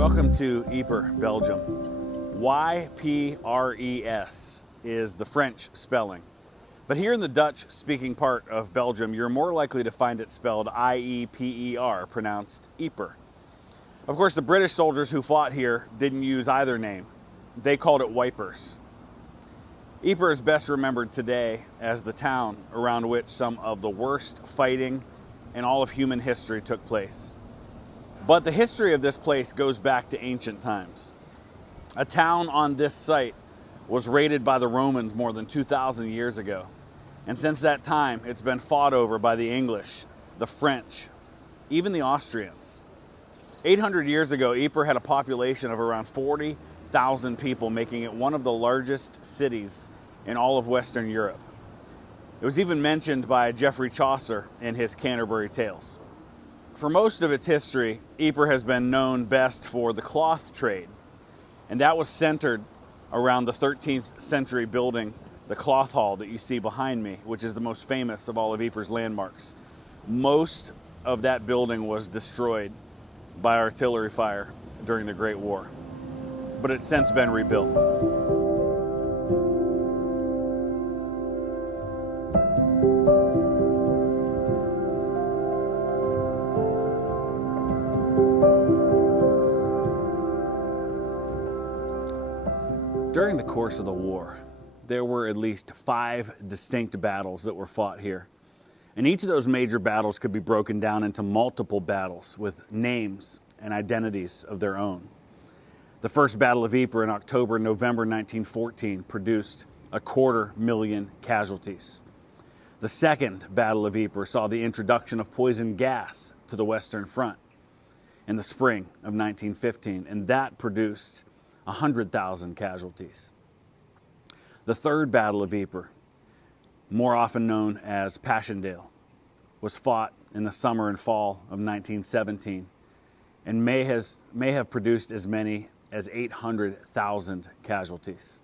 Welcome to Ypres, Belgium. Ypres is the French spelling. But here in the Dutch-speaking part of Belgium, you're more likely to find it spelled I-E-P-E-R, pronounced Ypres. Of course, the British soldiers who fought here didn't use either name. They called it Ypres. Ypres is best remembered today as the town around which some of the worst fighting in all of human history took place. But the history of this place goes back to ancient times. A town on this site was raided by the Romans more than 2,000 years ago. And since that time, it's been fought over by the English, the French, even the Austrians. 800 years ago, Ypres had a population of around 40,000 people, making it one of the largest cities in all of Western Europe. It was even mentioned by Geoffrey Chaucer in his Canterbury Tales. For most of its history, Ypres has been known best for the cloth trade, and that was centered around the 13th century building, the Cloth Hall that you see behind me, which is the most famous of all of Ypres' landmarks. Most of that building was destroyed by artillery fire during the Great War, but it's since been rebuilt. During the course of the war, there were at least 5 distinct battles that were fought here. And each of those major battles could be broken down into multiple battles with names and identities of their own. The first Battle of Ypres in October and November 1914 produced 250,000 casualties. The second Battle of Ypres saw the introduction of poison gas to the Western Front in the spring of 1915, and that produced 100,000 casualties. The third Battle of Ypres, more often known as Passchendaele, was fought in the summer and fall of 1917 and may have produced as many as 800,000 casualties.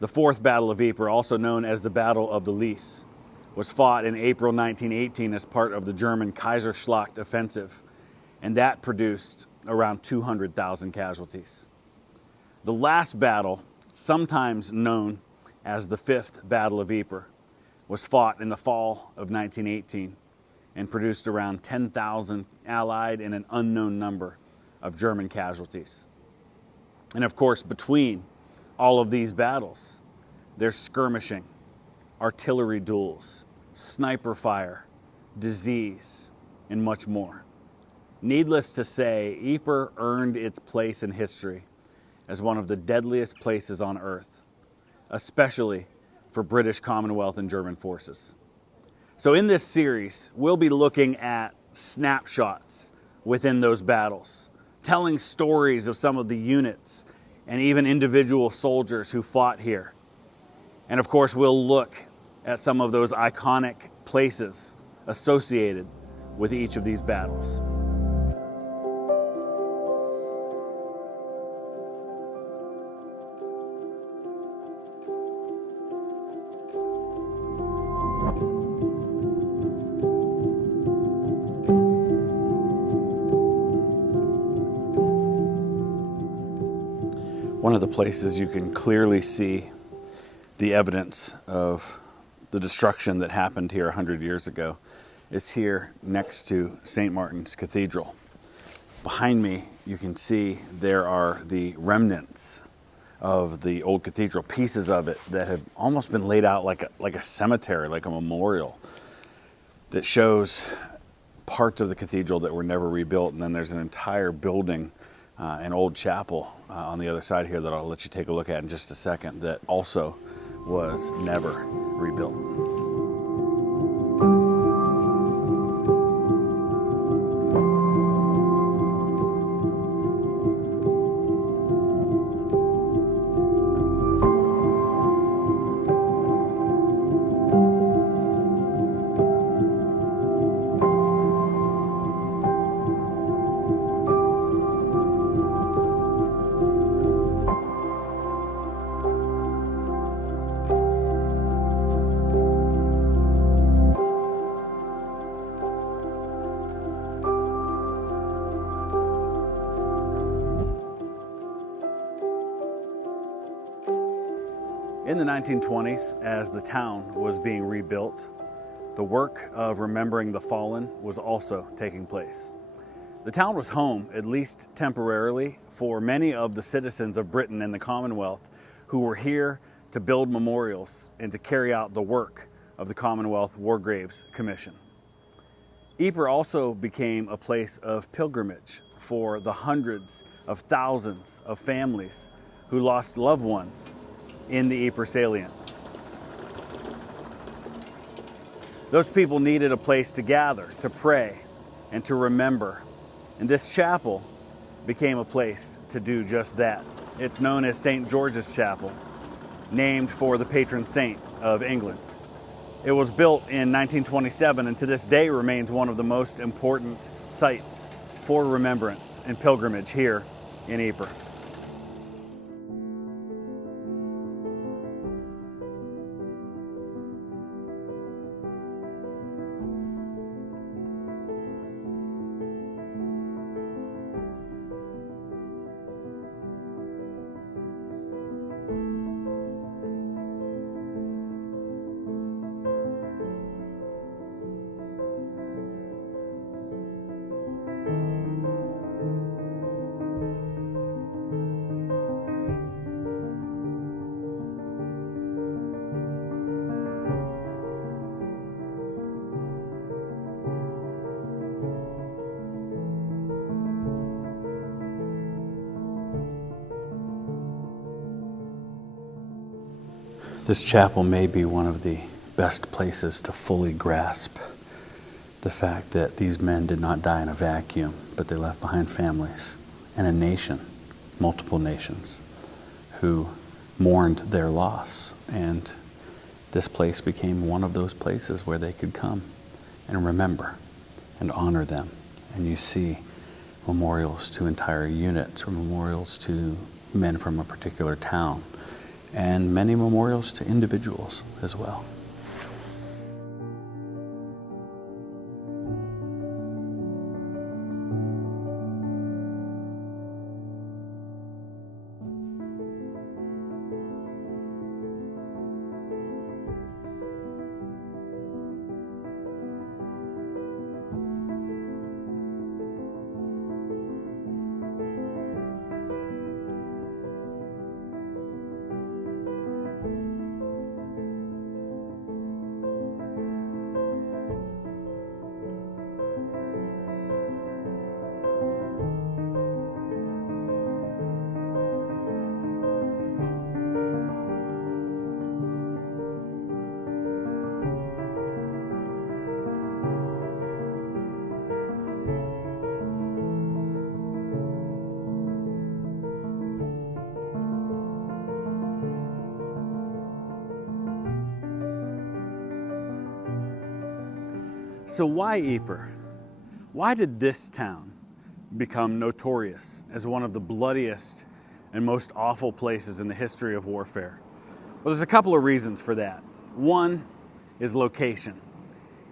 The fourth Battle of Ypres, also known as the Battle of the Lys, was fought in April 1918 as part of the German Kaiserschlacht offensive, and that produced around 200,000 casualties. The last battle, sometimes known as the Fifth Battle of Ypres, was fought in the fall of 1918 and produced around 10,000 Allied and an unknown number of German casualties. And of course, between all of these battles, there's skirmishing, artillery duels, sniper fire, disease, and much more. Needless to say, Ypres earned its place in history as one of the deadliest places on earth, especially for British Commonwealth and German forces. So in this series, we'll be looking at snapshots within those battles, telling stories of some of the units and even individual soldiers who fought here. And of course, we'll look at some of those iconic places associated with each of these battles. One of the places you can clearly see the evidence of the destruction that happened here 100 years ago is here next to St. Martin's Cathedral. Behind me, you can see there are the remnants of the old cathedral, pieces of it that have almost been laid out like a cemetery, like a memorial, that shows parts of the cathedral that were never rebuilt. And then there's an entire building, an old chapel on the other side here that I'll let you take a look at in just a second, that also was never rebuilt. In the 1920s, as the town was being rebuilt, the work of remembering the fallen was also taking place. The town was home, at least temporarily, for many of the citizens of Britain and the Commonwealth who were here to build memorials and to carry out the work of the Commonwealth War Graves Commission. Ypres also became a place of pilgrimage for the hundreds of thousands of families who lost loved ones in the Ypres salient. Those people needed a place to gather, to pray, and to remember. And this chapel became a place to do just that. It's known as St. George's Chapel, named for the patron saint of England. It was built in 1927 and to this day remains one of the most important sites for remembrance and pilgrimage here in Ypres. This chapel may be one of the best places to fully grasp the fact that these men did not die in a vacuum, but they left behind families and a nation, multiple nations, who mourned their loss. And this place became one of those places where they could come and remember and honor them. And you see memorials to entire units, or memorials to men from a particular town, and many memorials to individuals as well. So why Ypres? Why did this town become notorious as one of the bloodiest and most awful places in the history of warfare? Well, there's a couple of reasons for that. One is location.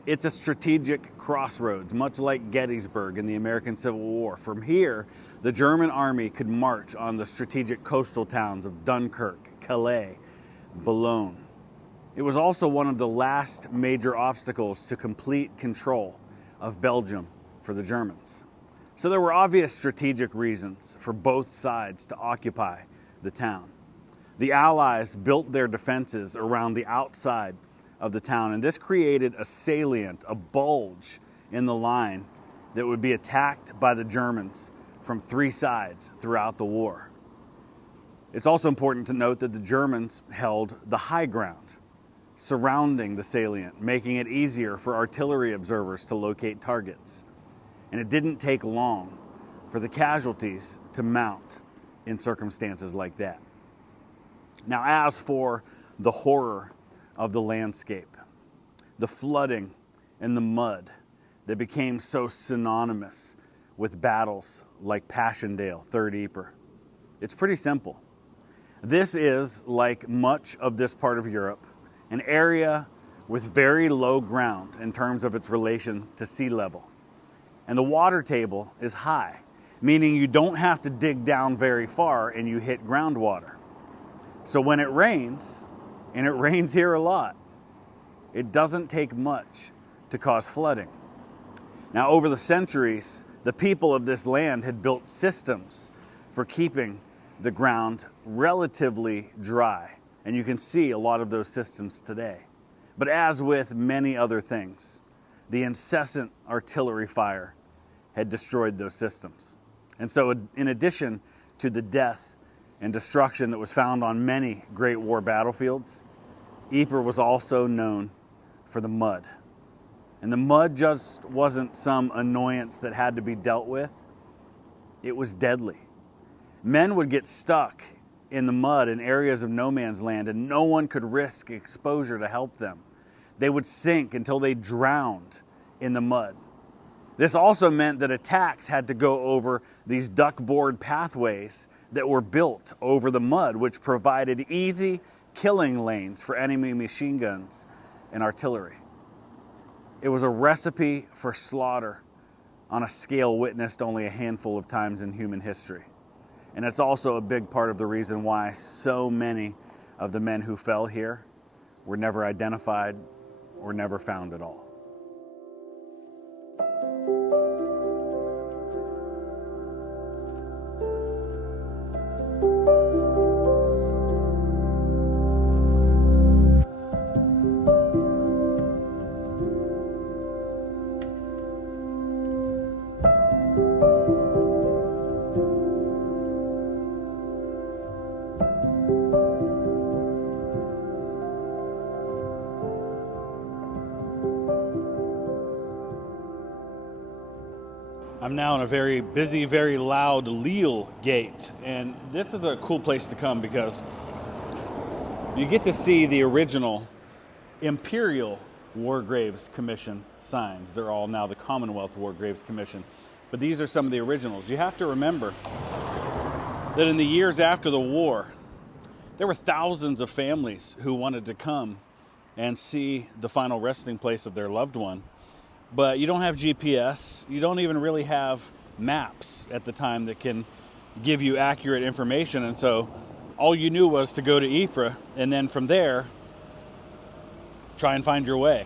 It's a strategic crossroads, much like Gettysburg in the American Civil War. From here, the German army could march on the strategic coastal towns of Dunkirk, Calais, Boulogne. It was also one of the last major obstacles to complete control of Belgium for the Germans. So there were obvious strategic reasons for both sides to occupy the town. The Allies built their defenses around the outside of the town, and this created a salient, a bulge in the line that would be attacked by the Germans from three sides throughout the war. It's also important to note that the Germans held the high ground surrounding the salient, making it easier for artillery observers to locate targets. And it didn't take long for the casualties to mount in circumstances like that. Now, as for the horror of the landscape, the flooding and the mud that became so synonymous with battles like Passchendaele, Third Ypres, it's pretty simple. This is, like much of this part of Europe, an area with very low ground in terms of its relation to sea level. And the water table is high, meaning you don't have to dig down very far and you hit groundwater. So when it rains, and it rains here a lot. It doesn't take much to cause flooding. Now, over the centuries, the people of this land had built systems for keeping the ground relatively dry. And you can see a lot of those systems today. But as with many other things, the incessant artillery fire had destroyed those systems. And so in addition to the death and destruction that was found on many Great War battlefields, Ypres was also known for the mud. And the mud just wasn't some annoyance that had to be dealt with. It was deadly. Men would get stuck in the mud in areas of no man's land, and no one could risk exposure to help them. They would sink until they drowned in the mud. This also meant that attacks had to go over these duckboard pathways that were built over the mud, which provided easy killing lanes for enemy machine guns and artillery. It was a recipe for slaughter on a scale witnessed only a handful of times in human history. And it's also a big part of the reason why so many of the men who fell here were never identified or never found at all. I'm now in a very busy, very loud Lille gate, and this is a cool place to come because you get to see the original Imperial War Graves Commission signs. They're all now the Commonwealth War Graves Commission, but these are some of the originals. You have to remember that in the years after the war, there were thousands of families who wanted to come and see the final resting place of their loved one. But you don't have GPS. You don't even really have maps at the time that can give you accurate information. And so all you knew was to go to Ypres and then from there, try and find your way.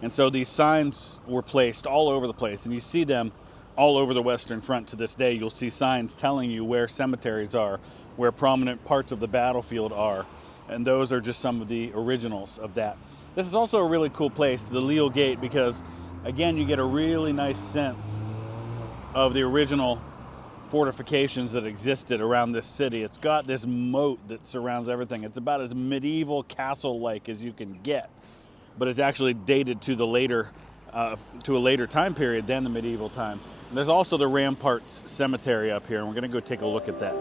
And so these signs were placed all over the place, and you see them all over the Western Front to this day. You'll see signs telling you where cemeteries are, where prominent parts of the battlefield are. And those are just some of the originals of that. This is also a really cool place, the Lille Gate, because again, you get a really nice sense of the original fortifications that existed around this city. It's got this moat that surrounds everything. It's about as medieval castle-like as you can get, but it's actually dated to a later time period than the medieval time. And there's also the Ramparts Cemetery up here, and we're going to go take a look at that.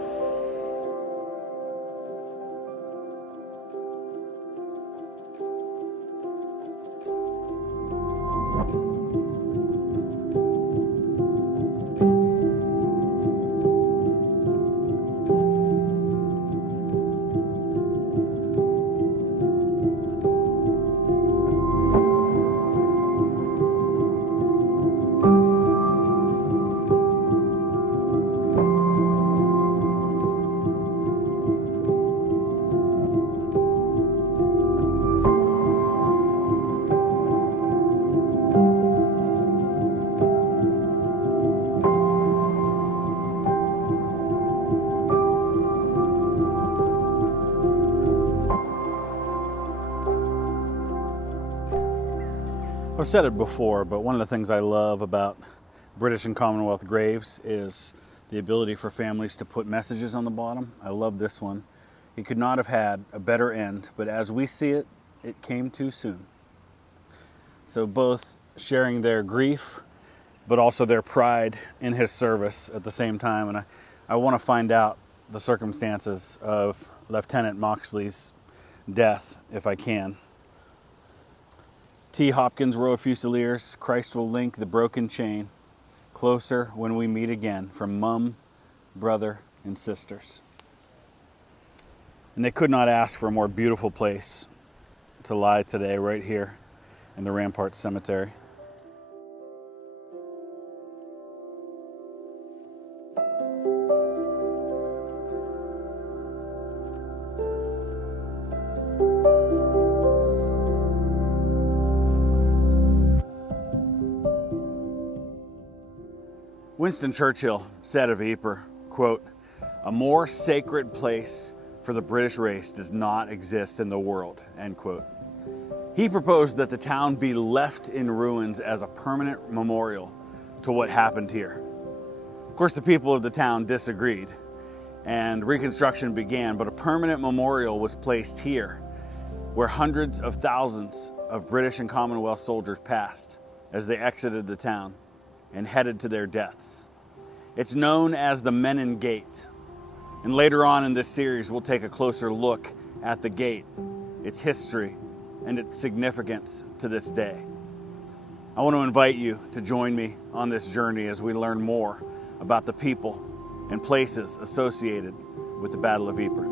I've said it before, but one of the things I love about British and Commonwealth graves is the ability for families to put messages on the bottom. I love this one. He could not have had a better end, but as we see it, it came too soon. So both sharing their grief, but also their pride in his service at the same time. And I want to find out the circumstances of Lieutenant Moxley's death if I can. T. Hopkins, row of Fusiliers, Christ will link the broken chain closer when we meet again, from mum, brother, and sisters. And they could not ask for a more beautiful place to lie today, right here in the Ramparts Cemetery. Winston Churchill said of Ypres, quote, "A more sacred place for the British race does not exist in the world," end quote. He proposed that the town be left in ruins as a permanent memorial to what happened here. Of course, the people of the town disagreed, and reconstruction began, but a permanent memorial was placed here, where hundreds of thousands of British and Commonwealth soldiers passed as they exited the town and headed to their deaths. It's known as the Menin Gate. And later on in this series, we'll take a closer look at the gate, its history, and its significance to this day. I want to invite you to join me on this journey as we learn more about the people and places associated with the Battle of Ypres.